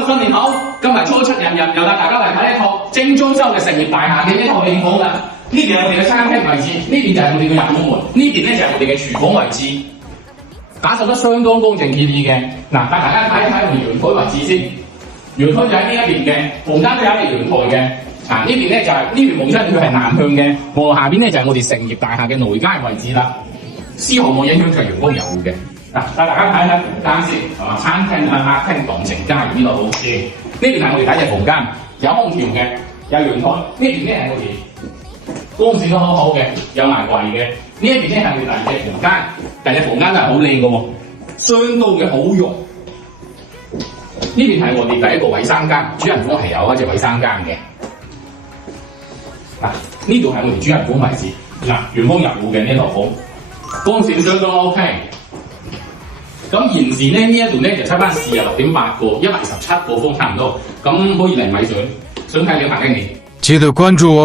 哥新年好！今日初七人日，又帶大家嚟睇一套精裝修嘅實業大廈嘅一套靚房啦。呢邊係我哋嘅餐廳位置，呢邊就係我哋嘅入口門，呢邊咧就係我哋嘅廚房位置，打掃得相當乾淨潔嘅。嗱，帶大家睇一睇我哋陽台位置先。陽台就喺呢一邊嘅，房間都有一個陽台嘅。呢邊咧就係呢邊本身佢係南向嘅，下邊咧就係我哋成業大廈嘅內街位置啦。絲毫冇影響就係陽光入戶嘅。嗱，帶大家睇一睇房間先，係嘛？餐廳啊、客廳、房情家呢度好嘅。呢邊係我哋第一隻房間，有空調嘅，有陽台。呢邊咧係我哋光線都好好嘅，有埋櫃嘅。呢一邊咧係我哋第二隻房間，第二隻房間都係好靚嘅喎，相當嘅好用。呢邊係我哋第一個衛生間，主人房係有一隻衛生間嘅。嗱，呢度係我哋主人房位置，嗱，陽光入戶嘅呢套房，光線相當 OK。咁現時咧呢一度咧就7班46.8個，117個方差唔多，咁可以嚟米水，想睇兩百經理。記得關注我。